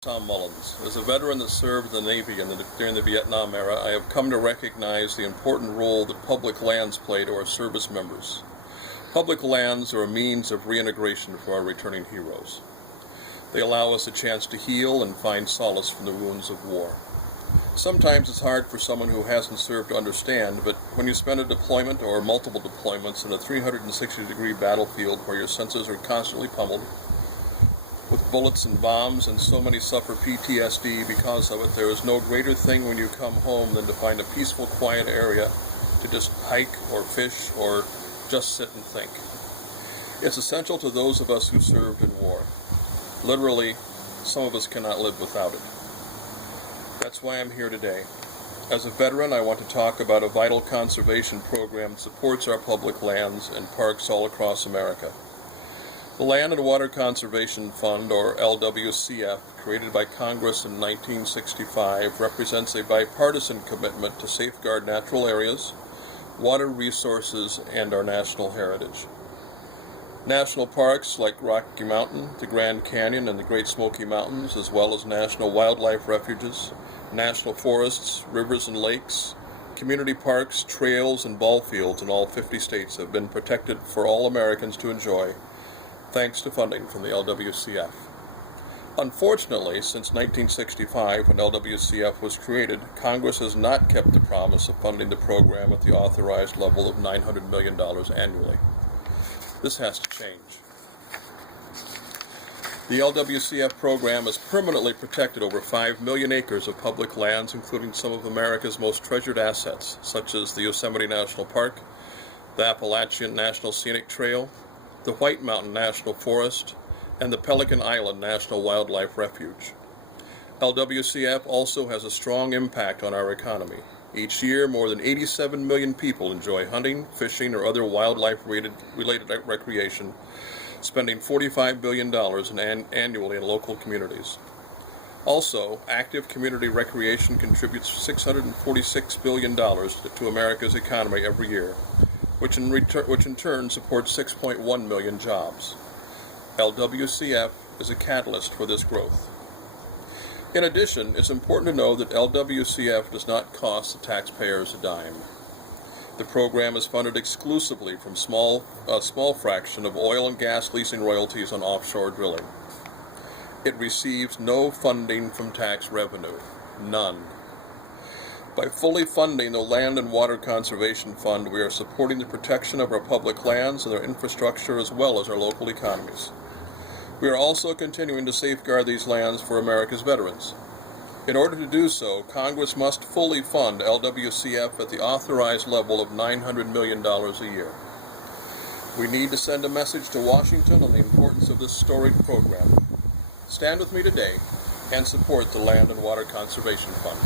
Tom Mullins. As a veteran that served in the Navy during the Vietnam era, I have come to recognize the important role that public lands play to our service members. Public lands are a means of reintegration for our returning heroes. They allow us a chance to heal and find solace from the wounds of war. Sometimes it's hard for someone who hasn't served to understand, but when you spend a deployment or multiple deployments in a 360-degree battlefield where your senses are constantly pummeled with bullets and bombs, and so many suffer PTSD because of it, there is no greater thing when you come home than to find a peaceful, quiet area to just hike or fish or just sit and think. It's essential to those of us who served in war. Literally, some of us cannot live without it. That's why I'm here today. As a veteran, I want to talk about a vital conservation program that supports our public lands and parks all across America. The Land and Water Conservation Fund, or Lcwf, created by Congress in 1965, represents a bipartisan commitment to safeguard natural areas, water resources, and our national heritage. National parks like Rocky Mountain, the Grand Canyon, and the Great Smoky Mountains, as well as national wildlife refuges, national forests, rivers and lakes, community parks, trails, and ball fields in all 50 states have been protected for all Americans to enjoy, thanks to funding from the Lcwf. Unfortunately, since 1965, when Lcwf was created, Congress has not kept the promise of funding the program at the authorized level of $900 million annually. This has to change. The Lcwf program has permanently protected over 5 million acres of public lands, including some of America's most treasured assets, such as the Yosemite National Park, the Appalachian National Scenic Trail, the White Mountain National Forest, and the Pelican Island National Wildlife Refuge. Lcwf also has a strong impact on our economy. Each year, more than 87 million people enjoy hunting, fishing, or other wildlife-related recreation, spending $45 billion annually in local communities. Also, active community recreation contributes $646 billion to America's economy every year, which in turn supports 6.1 million jobs. Lcwf is a catalyst for this growth. In addition, it's important to know that Lcwf does not cost the taxpayers a dime. The program is funded exclusively from a small fraction of oil and gas leasing royalties on offshore drilling. It receives no funding from tax revenue, none. By fully funding the Land and Water Conservation Fund, we are supporting the protection of our public lands and their infrastructure as well as our local economies. We are also continuing to safeguard these lands for America's veterans. In order to do so, Congress must fully fund Lcwf at the authorized level of $900 million a year. We need to send a message to Washington on the importance of this storied program. Stand with me today and support the Land and Water Conservation Fund.